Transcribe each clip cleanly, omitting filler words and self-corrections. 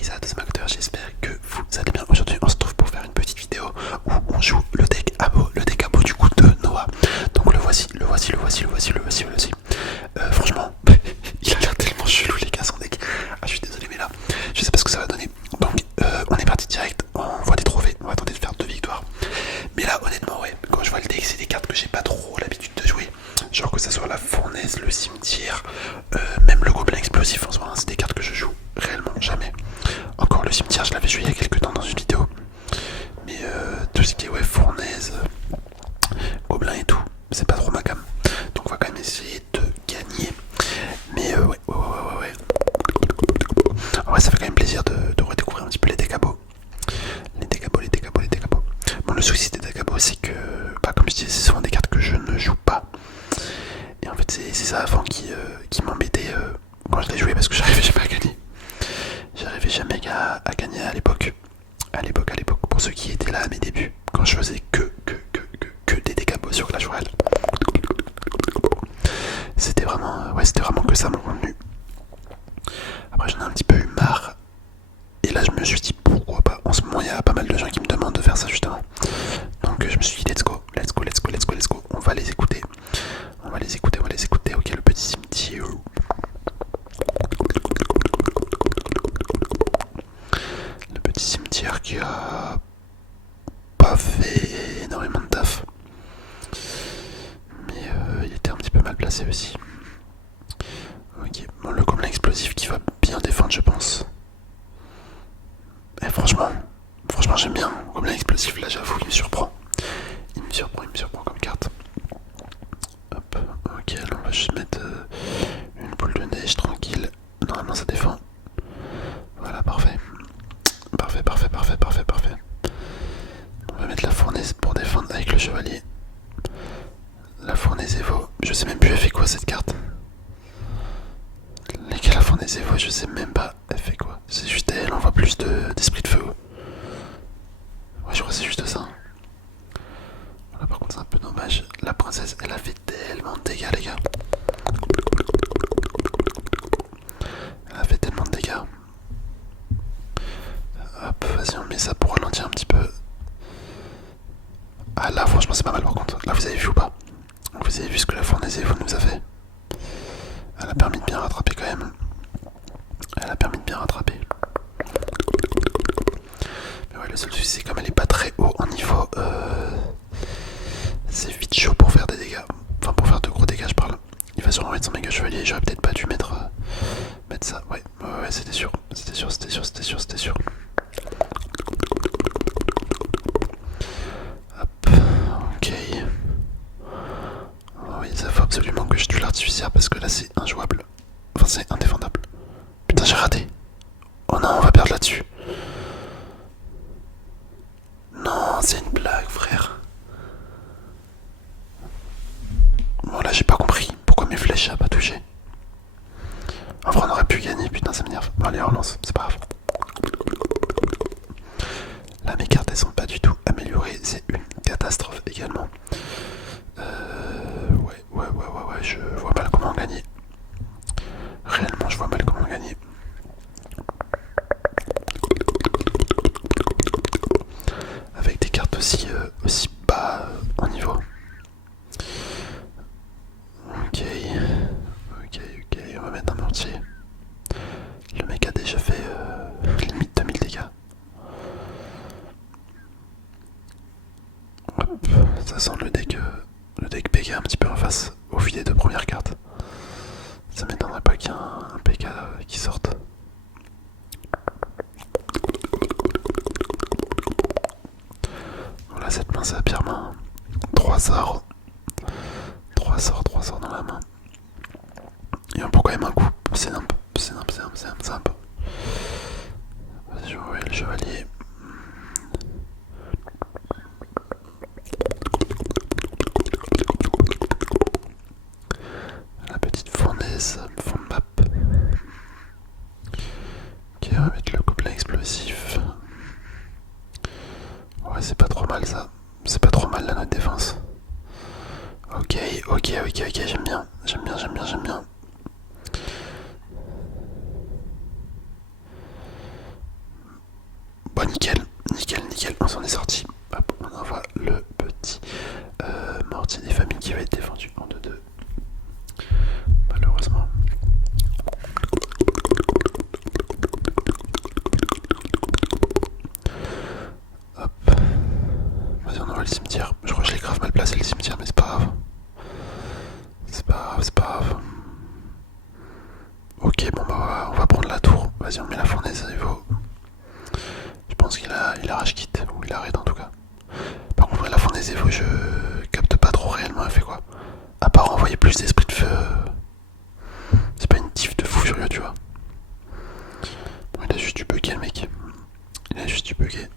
Kaiza de Smackdown, j'espère que vous allez bien. Aujourd'hui on se retrouve pour faire une petite vidéo où on joue le deck Abo du coup de Noah. Donc le voici. Franchement, il a l'air tellement chelou les gars son deck. Ah je suis désolé mais là, je sais pas ce que ça va donner. Donc on est parti direct, on voit des trophées, on va tenter de faire 2 victoires. Mais là honnêtement ouais, quand je vois le deck c'est des cartes que j'ai pas trop l'habitude de jouer. Genre que ça soit la fournaise, le cimetière, même le gobelin explosif en soi, hein, c'est des cartes que je joue réellement jamais. Encore le cimetière, je l'avais joué il y a quelques temps dans une vidéo. Mais tout ce qui est ouais, fournaise, gobelin et tout, c'est pas trop ma cam. Donc on va quand même essayer de gagner. Mais ouais. En vrai ça fait quand même plaisir de redécouvrir un petit peu les decabos. Les decabos. Bon le souci des decabos c'est que, bah, comme je disais, c'est souvent des cartes que je ne joue pas. Et en fait c'est ça avant qui m'embêtait quand je l'ai joué parce que j'arrivais jamais à gagner. J'arrivais jamais à gagner à l'époque. À l'époque, pour ceux qui étaient là à mes débuts, quand je faisais que des dégâts sur Clash Royale. C'était vraiment, c'était vraiment que ça mon contenu. Après j'en ai un petit peu eu marre. Et là je me suis dit pourquoi pas. En ce moment il y a pas mal de gens qui me demandent de faire ça justement. Donc je me suis dit let's go. On va les écouter. Ok, le petit cimetière. Le petit cimetière qui a pas fait énormément de taf. Mais il était un petit peu mal placé aussi. Ok, bon, le gobelin explosif qui va bien défendre je pense. Et franchement j'aime bien. Le gobelin explosif là j'avoue il me surprend. Il me surprend comme carte. Hop, ok, là on va juste mettre une boule de neige tranquille. Normalement ça défend. Voilà, parfait. On va mettre la fournaise pour défendre avec le chevalier. La fournaise Evo, je sais même plus elle fait quoi cette carte. Les gars, la fournaise Evo, je sais même pas elle fait quoi. C'est juste elle envoie plus d'esprit de feu. Ouais, je crois que c'est juste ça. Voilà, par contre c'est un peu dommage. La princesse elle a fait tellement de dégâts les gars. Elle a fait tellement de dégâts. Hop, vas-y on met ça pour ralentir un petit peu. Ah là franchement c'est pas mal par contre. Là vous avez vu ou pas? Vous avez vu ce que la fournaise Evo nous a fait? Elle a permis de bien rattraper quand même. Mais ouais, le seul souci c'est comme elle est pas très haut en niveau, c'est vite chaud pour faire des dégâts. Enfin pour faire de gros dégâts je parle. Il va sûrement mettre son méga chevalier, j'aurais peut-être pas dû mettre ça. Ouais, c'était sûr. Hop, ok. Oh oui, ça faut absolument que je tue l'artificière parce que là c'est injouable. Enfin c'est indéfendable. Putain j'ai raté. Oh non on va perdre là-dessus. Non c'est une blague frère. Bon là j'ai pas compris pourquoi mes flèches n'ont pas touché. En vrai on aurait pu gagner, putain ça m'énerve. Bon allez on relance, c'est pas grave. Là mes cartes elles sont pas du tout améliorées, c'est une catastrophe également. Ouais, je vois mal comment gagner. Réellement je vois mal comment gagner. Avec des cartes aussi bas en niveau. Ok, on va mettre un mortier. Le mec a déjà fait limite 2000 dégâts. Hop, ça sent le deck PK un petit peu en face au vu des 2 premières cartes. Ça m'étonnerait pas qu'il y ait un PK qui sorte. Voilà cette main c'est la pire main. 3 sorts dans la main. Et on prend quand même un coup. C'est nimp. Vas-y, je vais envoyer le chevalier. La petite fournaise, fond de map. Ok, on va mettre le gobelin explosif. Ouais, c'est pas trop mal ça. C'est pas trop mal là notre défense. Ok, j'aime bien. Bon, nickel, nickel, nickel, on s'en est sorti. Hop, on envoie le petit mortier des familles qui va être défendu en 2-2. Malheureusement. Hop. Vas-y, on envoie le cimetière. Je crois que je l'ai grave mal placé le cimetière, mais c'est pas grave. C'est pas grave, c'est pas grave. Ok, bon bah on va prendre la tour. Vas-y, on met la fournaise à Evo. Je pense qu'il a rage kit, ou il arrête en tout cas. Par contre, la fournaise Evo, je capte pas trop réellement elle fait quoi. À part envoyer plus d'esprit de feu. C'est pas une tif de fou furieux, tu vois. Bon, il a juste du bugger le mec. Il a juste du bugger.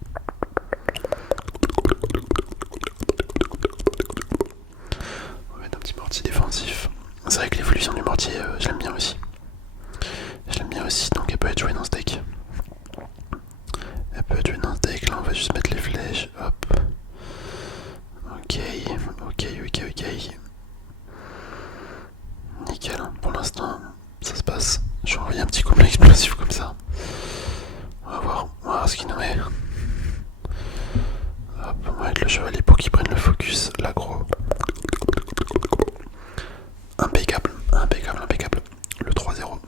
On va mettre un petit mortier défensif. C'est vrai que l'évolution du mortier, je l'aime bien aussi. Je l'aime bien aussi, donc elle peut être jouée dans ce deck. Elle peut être jouée dans ce deck, là on va juste mettre les flèches, hop. Ok, ok, ok, ok. Nickel, pour l'instant, ça se passe. Je vais envoyer un petit gobelin explosif comme ça. On va voir ce qu'il nous met. Hop, on va mettre le chevalier pour qu'il prenne le focus, l'aggro. Impeccable, impeccable, impeccable. Le 3-0.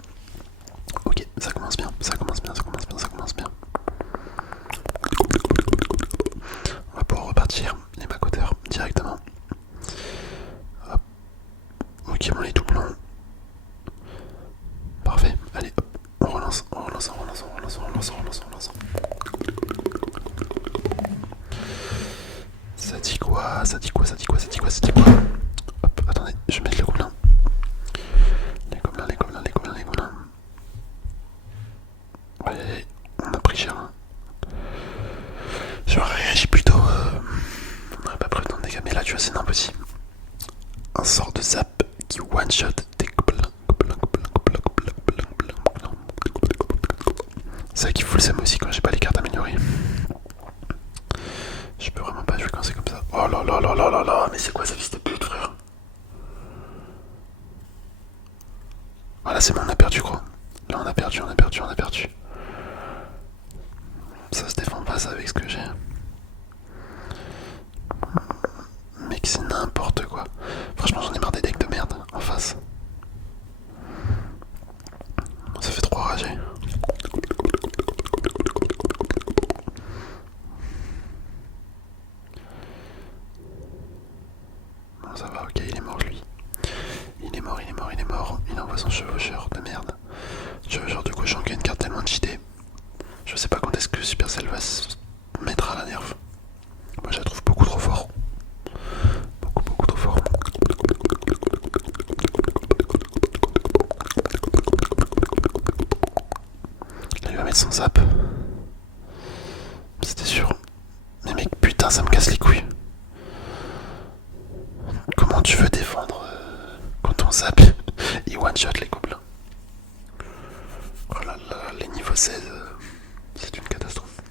Ok, ça commence bien, ça commence bien, ça commence bien, ça commence bien. On va pouvoir repartir les backcotters directement. Hop. Ok, bon les doublons. Parfait, allez hop, on relance, on relance, on relance, on relance, on relance, on relance, on relance. Ça dit quoi? Ça dit quoi? Ça dit quoi? Ça dit quoi? Ça dit quoi? Hop, attendez, je vais mettre le gobelin. Les gobelins, les gobelins, les gobelins, les gobelins. Ouais, on a pris cher. Hein. J'aurais réagi plutôt. On n'aurait pas pris autant de dégâts, mais là tu vois, c'est impossible. Un sort de zap qui one-shot des gobelins. C'est ça qui fout le seum aussi quand j'ai pas les cartes améliorées. Je peux vraiment pas jouer quand c'est comme ça. Oh là là là là là là, mais c'est quoi ça fils de pute, frère? Voilà, c'est bon, on a perdu, gros. Là, on a perdu, on a perdu, on a perdu. Ça se défend pas, ça, avec ce que j'ai. Mec, c'est n'importe quoi. Franchement, j'en ai marre des decks de merde en face. Ça fait trop rager. Bon, ça va, ok, il est mort, lui. Il est mort, il est mort, il est mort. Il envoie son chevaucheur de merde. Chevaucheur de cochon qui a une carte tellement cheatée. Je sais pas quand est-ce que Supercell va se mettre à la nerf. Moi, je la trouve beaucoup trop fort. Beaucoup, beaucoup trop fort. Là, il va mettre son zap. C'était sûr. Mais mec, putain, ça me casse les couilles. Comment tu veux défendre quand on zap et one-shot les gobelins? Oh là là, les niveaux 16, c'est une catastrophe.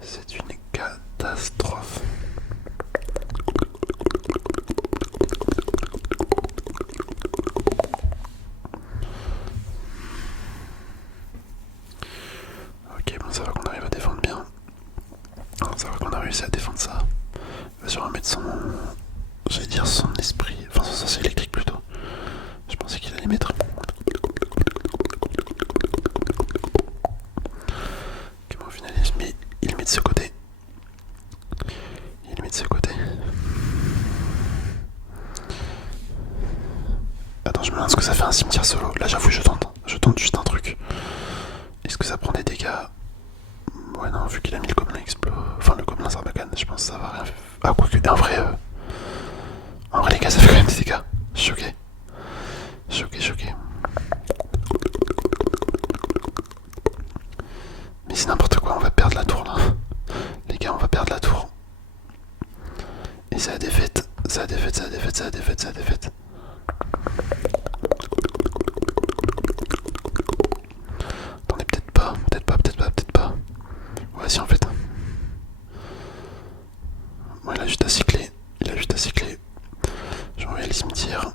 C'est une catastrophe. Ok, bon, ça va qu'on arrive à défendre bien. Ça va qu'on a réussi à défendre ça. Il va se remettre son... J'allais dire son esprit... Enfin, son sens électrique plutôt. Je pensais qu'il allait mettre... Ok, bon, au final, il le met de ce côté. Il le met de ce côté. Attends, je me demande ce que ça fait un cimetière solo. Là, j'avoue, je tente. Je tente juste un truc. Est-ce que ça prend des dégâts? Ouais, non, vu qu'il a mis le gobelin explo... Enfin, le gobelin sarbacane, je pense que ça va rien faire. Ah, quoique, en vrai... En vrai, les gars, ça fait quand même des dégâts. Choqué. Choqué, choqué. Mais c'est n'importe quoi, on va perdre la tour, là. Les gars, on va perdre la tour. Et c'est la défaite. C'est la défaite, c'est la défaite, c'est la défaite, c'est la défaite. Attendez, peut-être pas, peut-être pas, peut-être pas, peut-être pas. Ouais, si, en fait. Bon, il a juste à cycler. Il a juste à cycler. Je vais envoyer le cimetière.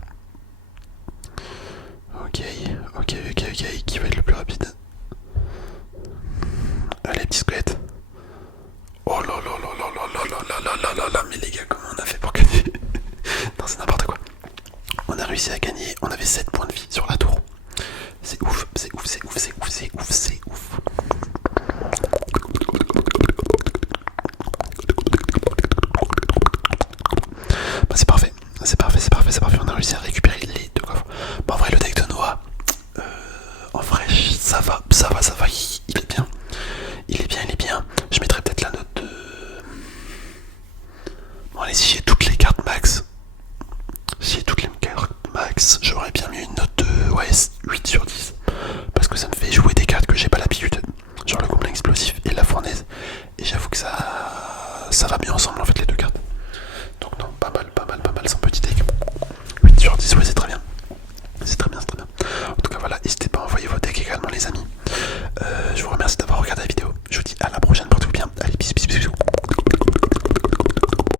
Ok, ok, ok, ok. Qui va être le plus rapide? Les petits squelettes. Oh là là là là là là là là là là là, mais les gars, comment on a fait pour gagner? Non, c'est n'importe quoi. On a réussi à gagner, on avait 7 points de vie sur la tour. C'est ouf, c'est ouf, c'est ouf, c'est ouf, c'est ouf, c'est ouf. Bah c'est parfait, c'est parfait, c'est parfait, c'est parfait. On a réussi à récupérer les 2 coffres. Bon, en vrai, le deck de Noah, en vrai, ça va, ça va, ça va, il est bien. Il est bien, il est bien. Je mettrai peut-être la note de... Bon, allez, si j'ai toutes les cartes max, si j'ai toutes les cartes max, j'aurais bien mis une note de ouais, 8 sur 10. Parce que ça me fait jouer des cartes que j'ai pas l'habitude. Genre le gobelin explosif et la fournaise. Et j'avoue que ça va mieux ensemble en fait les 2 cartes. Donc non, pas mal, pas mal, pas mal, sans petit deck. 8 sur 10, ouais, c'est très bien. C'est très bien, c'est très bien. En tout cas, voilà, n'hésitez pas à envoyer vos decks également, les amis. Je vous remercie